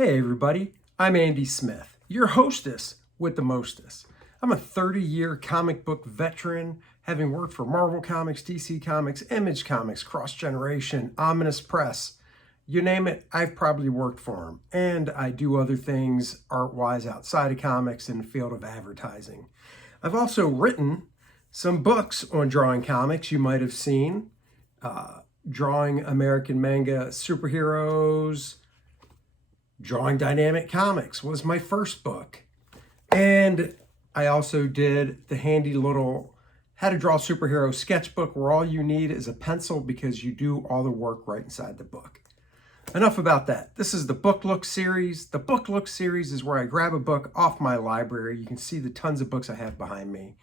Hey everybody, I'm Andy Smith, your hostess with the mostest. I'm a 30-year comic book veteran, having worked for Marvel Comics, DC Comics, Image Comics, Cross Generation, Ominous Press. You name it, I've probably worked for them. And I do other things art-wise outside of comics in the field of advertising. I've also written some books on drawing comics you might have seen. Drawing American manga superheroes, Drawing Dynamic Comics was my first book. And I also did the handy little How to Draw Superhero sketchbook where all you need is a pencil because you do all the work right inside the book. Enough about that. This is the Book Look series. The Book Look series is where I grab a book off my library. You can see the tons of books I have behind me.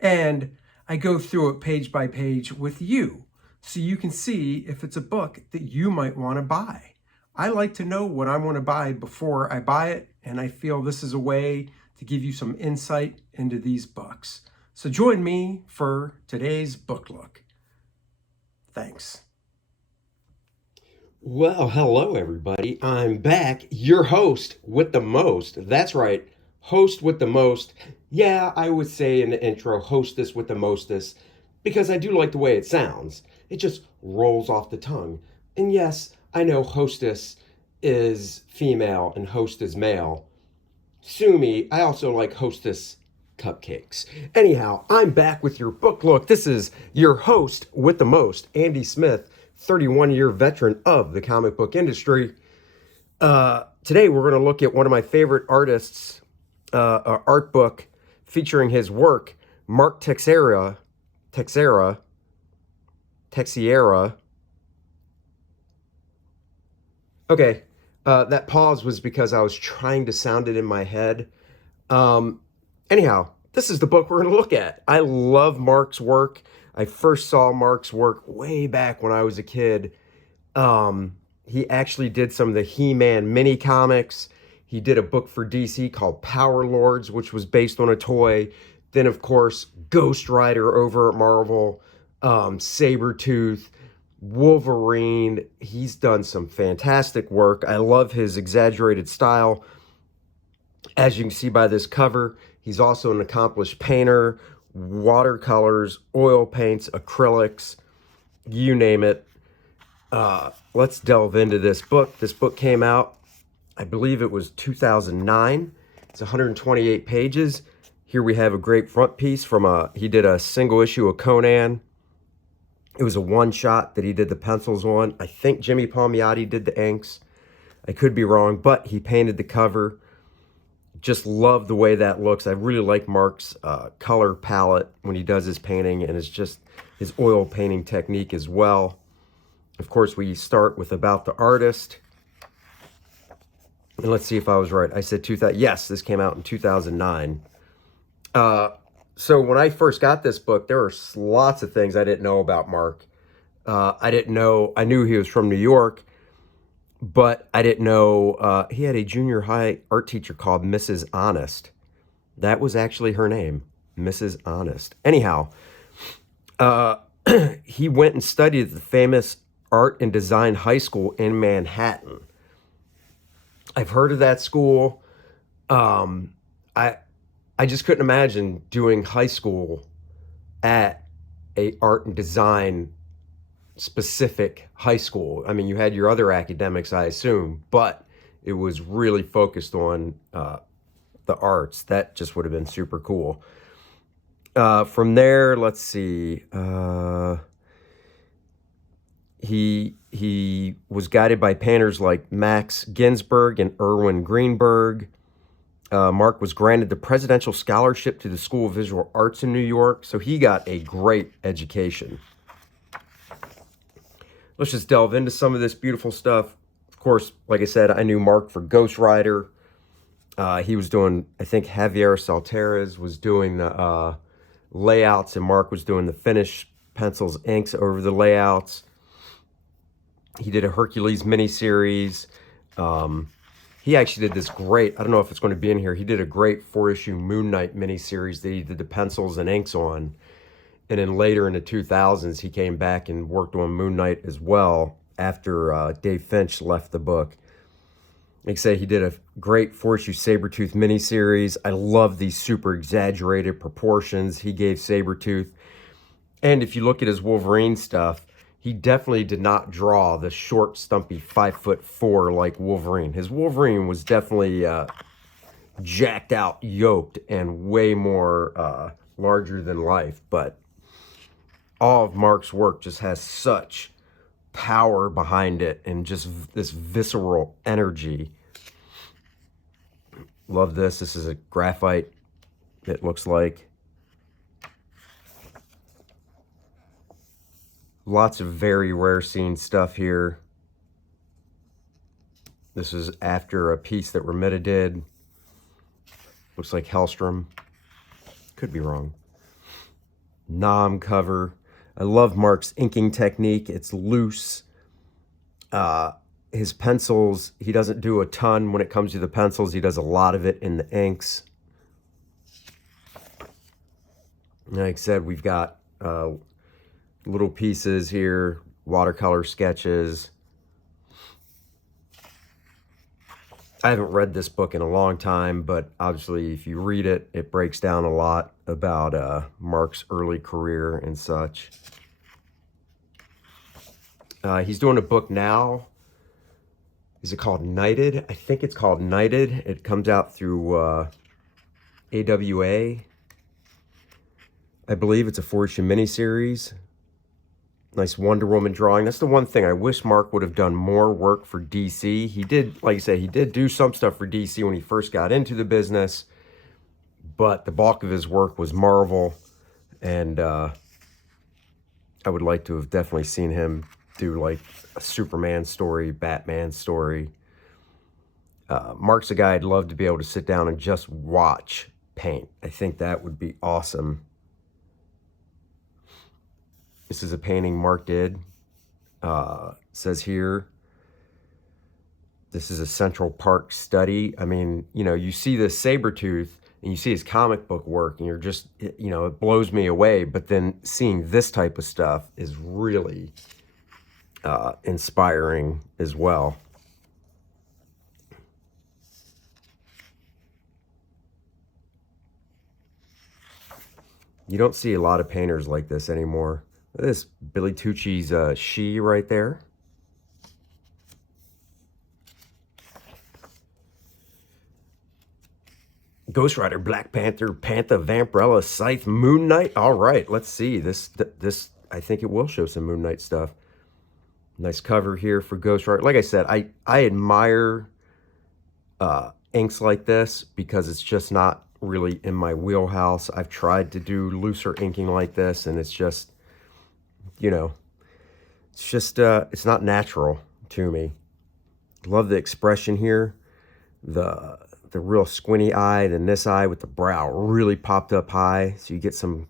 And I go through it page by page with you so you can see if it's a book that you might want to buy. I like to know what I want to buy before I buy it, and I feel this is a way to give you some insight into these books. So join me for today's book look. Thanks. Well, hello everybody. I'm back, your host with the most. That's right, host with the most. Yeah, I would say in the intro, hostess with the mostest, because I do like the way it sounds. It just rolls off the tongue. And yes, I know hostess is female and host is male. Sue me, I also like hostess cupcakes. Anyhow, I'm back with your book look. This is your host with the most, Andy Smith, 31-year veteran of the comic book industry. Today we're going to look at one of my favorite artists, art book featuring his work, Mark Texeira. Okay, that pause was because I was trying to sound it in my head. Anyhow, this is the book we're going to look at. I love Mark's work. I first saw Mark's work way back when I was a kid. He actually did some of the He-Man mini comics. He did a book for DC called Power Lords, which was based on a toy. Then, of course, Ghost Rider over at Marvel, Sabretooth, Wolverine. He's done some fantastic work. I love his exaggerated style. As you can see by this cover, he's also an accomplished painter, watercolors, oil paints, acrylics, you name it. Let's delve into this book. This book came out, I believe it was 2009. It's 128 pages. Here we have a great front piece from he did a single issue of Conan. It was a one-shot that he did the pencils on. I think Jimmy Palmiotti did the inks. I could be wrong, but he painted the cover. Just love the way that looks. I really like Mark's color palette when he does his painting, and it's just his oil painting technique as well. Of course, we start with about the artist. And let's see if I was right. I said 2000. Yes, this came out in 2009. So when I first got this book, there were lots of things I didn't know about Mark. I knew he was from New York, but I didn't know he had a junior high art teacher called Mrs. Honest. That was actually her name, Mrs. Honest. Anyhow, he went and studied at the famous Art and Design High School in Manhattan. I've heard of that school. I just couldn't imagine doing high school at a art and design specific high school. I mean, you had your other academics, I assume, but it was really focused on the arts. That just would have been super cool. From there, let's see. He was guided by painters like Max Ginsberg and Erwin Greenberg. Mark was granted the Presidential Scholarship to the School of Visual Arts in New York, so he got a great education. Let's just delve into some of this beautiful stuff. Of course, like I said, I knew Mark for Ghost Rider. He was doing, I think Javier Saltares was doing the layouts, and Mark was doing the finish, pencils, inks over the layouts. He did a Hercules miniseries. He actually did this great, I don't know if it's going to be in here, he did a great 4-issue Moon Knight miniseries that he did the pencils and inks on. And then later in the 2000s, he came back and worked on Moon Knight as well after Dave Finch left the book. Like I say, he did a great 4-issue Sabretooth miniseries. I love these super exaggerated proportions he gave Sabretooth. And if you look at his Wolverine stuff, he definitely did not draw the short, stumpy 5'4" like Wolverine. His Wolverine was definitely jacked out, yoked, and way more larger than life. But all of Mark's work just has such power behind it and just this visceral energy. Love this. This is a graphite, it looks like. Lots of very rare scene stuff here. This is after a piece that Romita did. Looks like Hellstrom. Could be wrong. Nom cover. I love Mark's inking technique. It's loose. His pencils, he doesn't do a ton when it comes to the pencils. He does a lot of it in the inks. Like I said, we've got little pieces here, watercolor sketches. I haven't read this book in a long time, but obviously if you read it, it breaks down a lot about Mark's early career and such. He's doing a book now. Is it called Knighted? I think it's called Knighted. It comes out through AWA. I believe it's a 4-issue miniseries. Nice Wonder Woman drawing. That's the one thing I wish Mark would have done more work for DC. He did, like I said, he did do some stuff for DC when he first got into the business, but the bulk of his work was Marvel, and I would like to have definitely seen him do like a Superman story, Batman story. Mark's a guy I'd love to be able to sit down and just watch paint. I think that would be awesome. This is a painting Mark did. Says here, this is a Central Park study. I mean, you know, you see this Sabretooth and you see his comic book work and you're just, you know, it blows me away. But then seeing this type of stuff is really inspiring as well. You don't see a lot of painters like this anymore. Look at this, Billy Tucci's She right there. Ghost Rider, Black Panther, Panther, Vampirella, Scythe, Moon Knight. All right, let's see. This I think it will show some Moon Knight stuff. Nice cover here for Ghost Rider. Like I said, I admire inks like this because it's just not really in my wheelhouse. I've tried to do looser inking like this, and it's just, you know, it's just, it's not natural to me. Love the expression here. The real squinty eye, then this eye with the brow really popped up high. So you get some,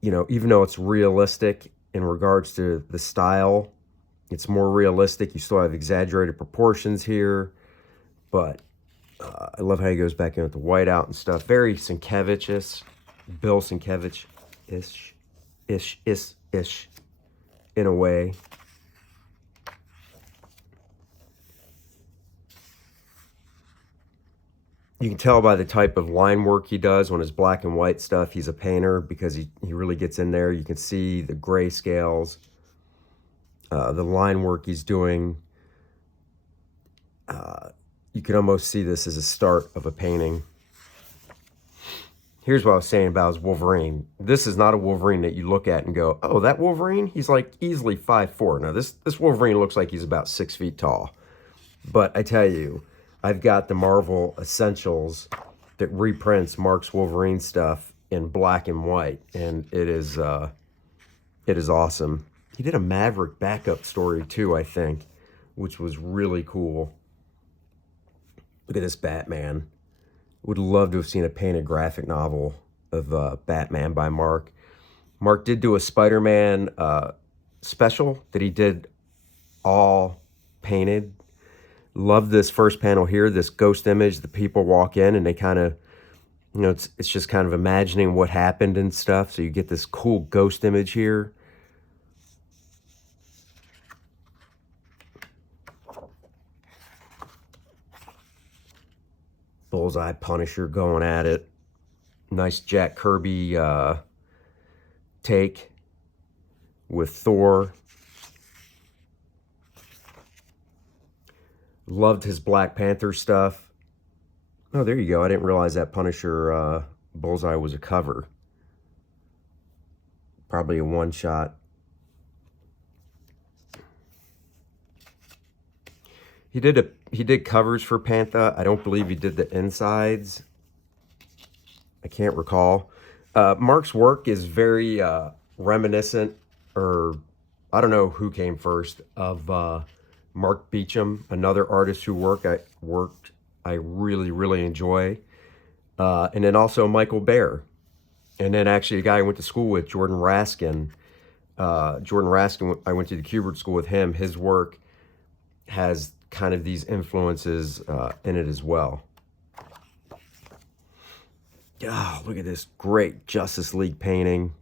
you know, even though it's realistic in regards to the style, it's more realistic. You still have exaggerated proportions here, but I love how he goes back in with the whiteout and stuff. Very Sienkiewicz-ish, Bill Sienkiewicz-ish, in a way. You can tell by the type of line work he does on his black and white stuff. He's a painter because he really gets in there. You can see the gray scales, the line work he's doing. You can almost see this as a start of a painting. Here's what I was saying about his Wolverine. This is not a Wolverine that you look at and go, oh, that Wolverine? He's like easily 5'4". Now, this Wolverine looks like he's about 6 feet tall. But I tell you, I've got the Marvel Essentials that reprints Mark's Wolverine stuff in black and white, and it is awesome. He did a Maverick backup story too, I think, which was really cool. Look at this Batman. Would love to have seen a painted graphic novel of Batman by Mark. Mark did do a Spider-Man special that he did all painted. Love this first panel here, this ghost image. The people walk in and they kind of, you know, it's just kind of imagining what happened and stuff. So you get this cool ghost image here. Bullseye Punisher going at it. Nice Jack Kirby take with Thor. Loved his Black Panther stuff. Oh, there you go. I didn't realize that Punisher Bullseye was a cover. Probably a one-shot. He did covers for Panther. I don't believe he did the insides. I can't recall. Mark's work is very reminiscent, or I don't know who came first, of Mark Beecham, another artist who I really enjoy. And then also Michael Baer. And then actually a guy I went to school with, Jordan Raskin. Jordan Raskin, I went to the Kubert School with him. His work has kind of these influences in it as well. Oh, look at this great Justice League painting.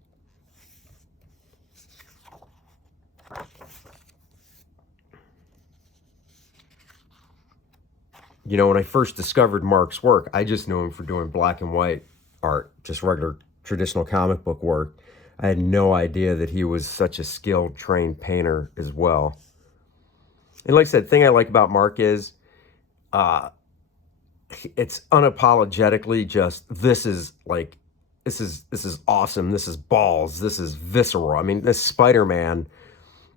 You know, when I first discovered Mark's work, I just knew him for doing black and white art, just regular traditional comic book work. I had no idea that he was such a skilled, trained painter as well. And like I said, the thing I like about Mark is it's unapologetically just, this is awesome, this is balls, this is visceral. I mean, this Spider-Man,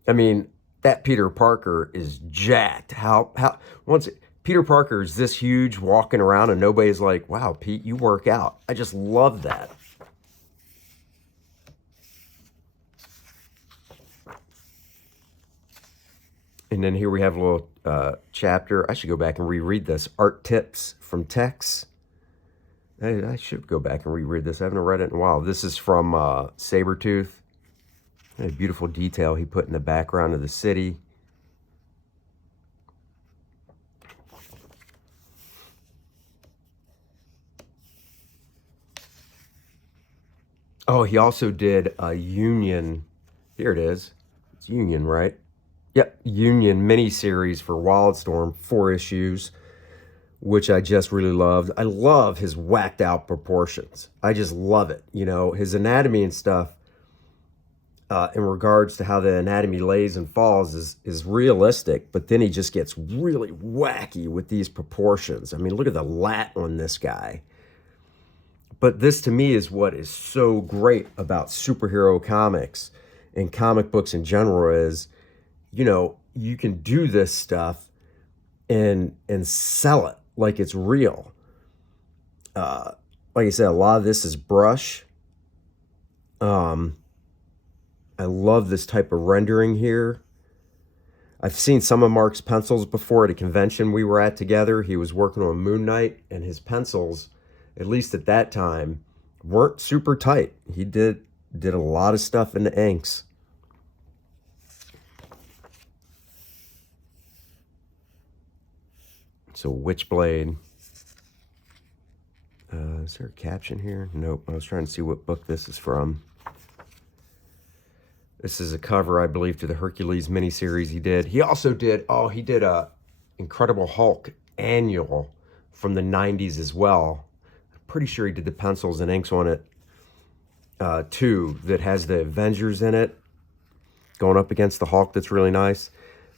I mean, that Peter Parker is jacked. Peter Parker is this huge walking around and nobody's like, wow, Pete, you work out. I just love that. And then here we have a little chapter. I should go back and reread this. Art tips from Tex. I should go back and reread this. I haven't read it in a while. This is from Sabretooth. A beautiful detail he put in the background of the city. Oh, he also did a Union. Here it is. It's Union, right? Yep, Union miniseries for Wildstorm, 4 issues, which I just really loved. I love his whacked out proportions. I just love it. You know, his anatomy and stuff, in regards to how the anatomy lays and falls, is realistic, but then he just gets really wacky with these proportions. I mean, look at the lat on this guy. But this, to me, is what is so great about superhero comics and comic books in general is, you know, you can do this stuff and sell it like it's real. Like I said, a lot of this is brush. I love this type of rendering here. I've seen some of Mark's pencils before at a convention we were at together. He was working on Moon Knight, and his pencils, at least at that time, weren't super tight. He did a lot of stuff in the inks. So Witchblade. Is there a caption here? Nope. I was trying to see what book this is from. This is a cover, I believe, to the Hercules miniseries he did. He also did, he did a Incredible Hulk annual from the 90s as well. I'm pretty sure he did the pencils and inks on it, too, that has the Avengers in it, going up against the Hulk. That's really nice.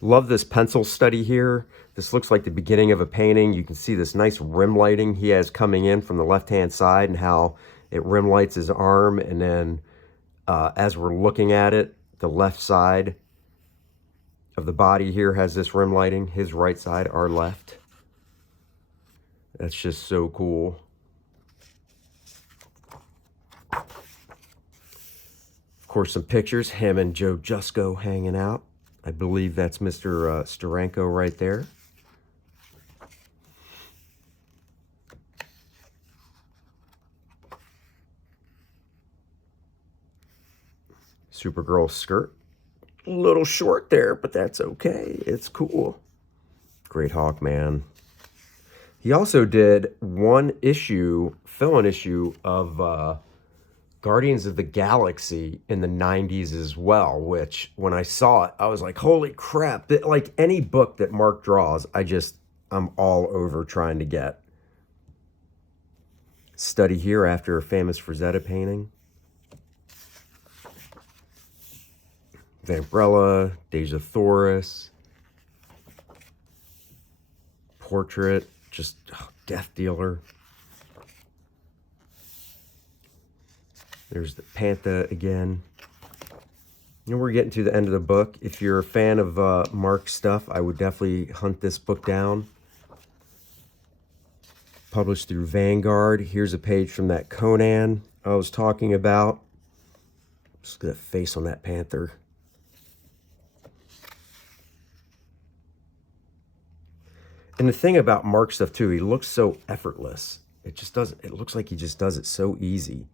Love this pencil study here. This looks like the beginning of a painting. You can see this nice rim lighting he has coming in from the left-hand side and how it rim lights his arm. And then as we're looking at it, the left side of the body here has this rim lighting. His right side, our left. That's just so cool. Of course, some pictures. Him and Joe Jusko hanging out. I believe that's Mr. Steranko right there. Supergirl skirt. A little short there, but that's okay. It's cool. Great Hawkman. He also did one issue, fill-in issue of Guardians of the Galaxy in the 90s as well, which when I saw it, I was like, holy crap. Like any book that Mark draws, I'm all over trying to get. study here after a famous Frazetta painting. Vambrella, Deja Thoris, Portrait, just Death Dealer. There's the Pantha again. And we're getting to the end of the book. If you're a fan of Mark's stuff, I would definitely hunt this book down. Published through Vanguard. Here's a page from that Conan I was talking about. Just look at that face on that panther. And the thing about Mark stuff too, he looks so effortless. It just doesn't, it looks like he just does it so easy.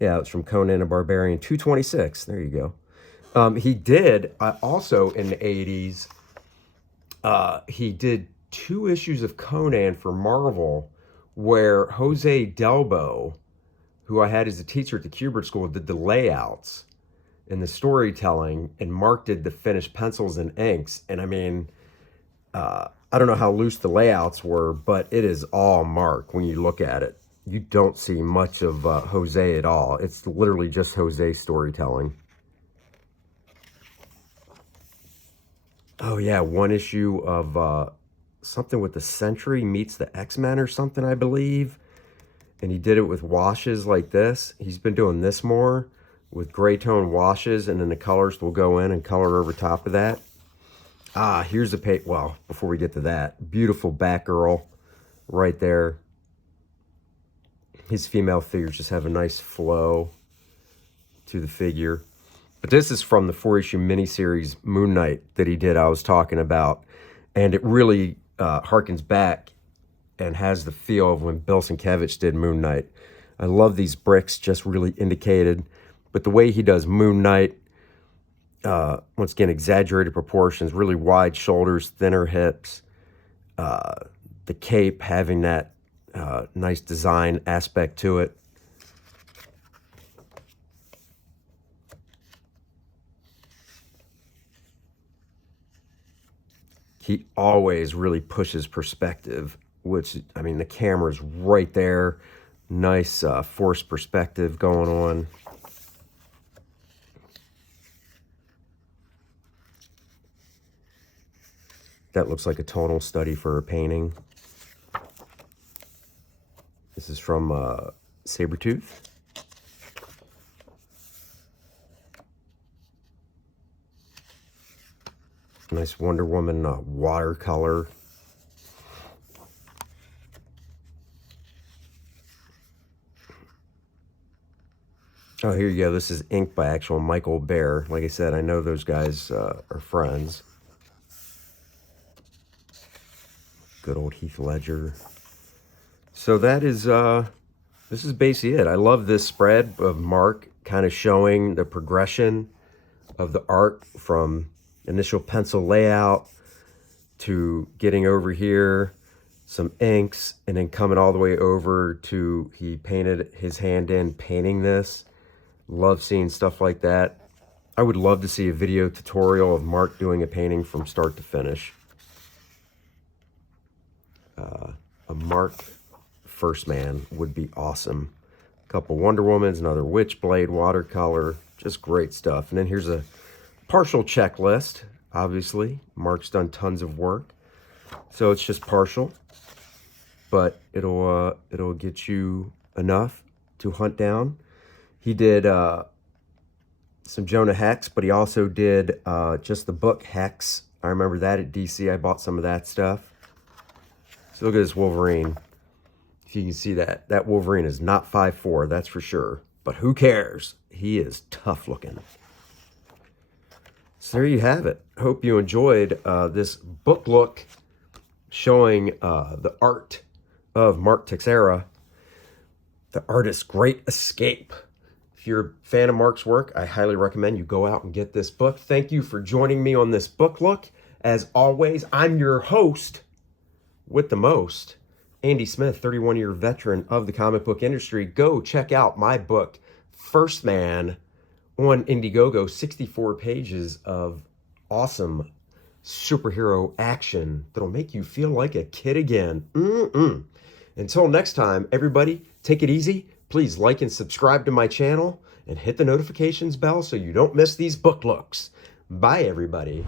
Yeah, it's from Conan the Barbarian, 226. There you go. He did also in the 80s, he did 2 issues of Conan for Marvel where Jose Delbo, who I had as a teacher at the Kubert School, did the layouts and the storytelling, and Mark did the finished pencils and inks. And I mean, I don't know how loose the layouts were, but it is all Mark when you look at it. You don't see much of Jose at all. It's literally just Jose storytelling. Oh yeah, 1 issue of something with the Sentry meets the X-Men or something, I believe. And he did it with washes like this. He's been doing this more with gray tone washes, and then the colors will go in and color over top of that. Here's a page. Well, before we get to that, beautiful Batgirl right there. His female figures just have a nice flow to the figure. But this is from the 4-issue miniseries Moon Knight that he did, I was talking about. And it really harkens back and has the feel of when Bill Sienkiewicz did Moon Knight. I love these bricks, just really indicated. But the way he does Moon Knight, once again, exaggerated proportions, really wide shoulders, thinner hips. The cape having that nice design aspect to it. He always really pushes perspective, which, I mean, the camera's right there. Nice forced perspective going on. That looks like a tonal study for a painting. This is from Sabretooth. Nice Wonder Woman watercolor. Oh, here you go. This is inked by actual Michael Bear. Like I said, I know those guys are friends. Good old Heath Ledger. So that is, this is basically it. I love this spread of Mark kind of showing the progression of the art from initial pencil layout to getting over here, some inks, and then coming all the way over to he painted his hand in painting this. Love seeing stuff like that. I would love to see a video tutorial of Mark doing a painting from start to finish. A Mark First Man would be awesome. A couple Wonder Womans, another Witchblade watercolor, just great stuff. And then here's a partial checklist. Obviously, Mark's done tons of work, so it's just partial, but it'll get you enough to hunt down. He did some Jonah Hex, but he also did just the book Hex. I remember that at DC. I bought some of that stuff. So look at this Wolverine. If you can see that, that Wolverine is not 5'4", that's for sure. But who cares? He is tough looking. So there you have it. Hope you enjoyed this book look showing the art of Mark Texeira, the artist's great escape. If you're a fan of Mark's work, I highly recommend you go out and get this book. Thank you for joining me on this book look. As always, I'm your host with the most, Andy Smith, 31-year veteran of the comic book industry. Go check out my book, First Man, on Indiegogo. 64 pages of awesome superhero action that'll make you feel like a kid again. Until next time, everybody, take it easy. Please like and subscribe to my channel and hit the notifications bell so you don't miss these book looks. Bye, everybody.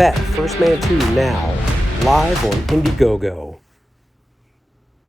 Bet First Man 2 now, live on Indiegogo.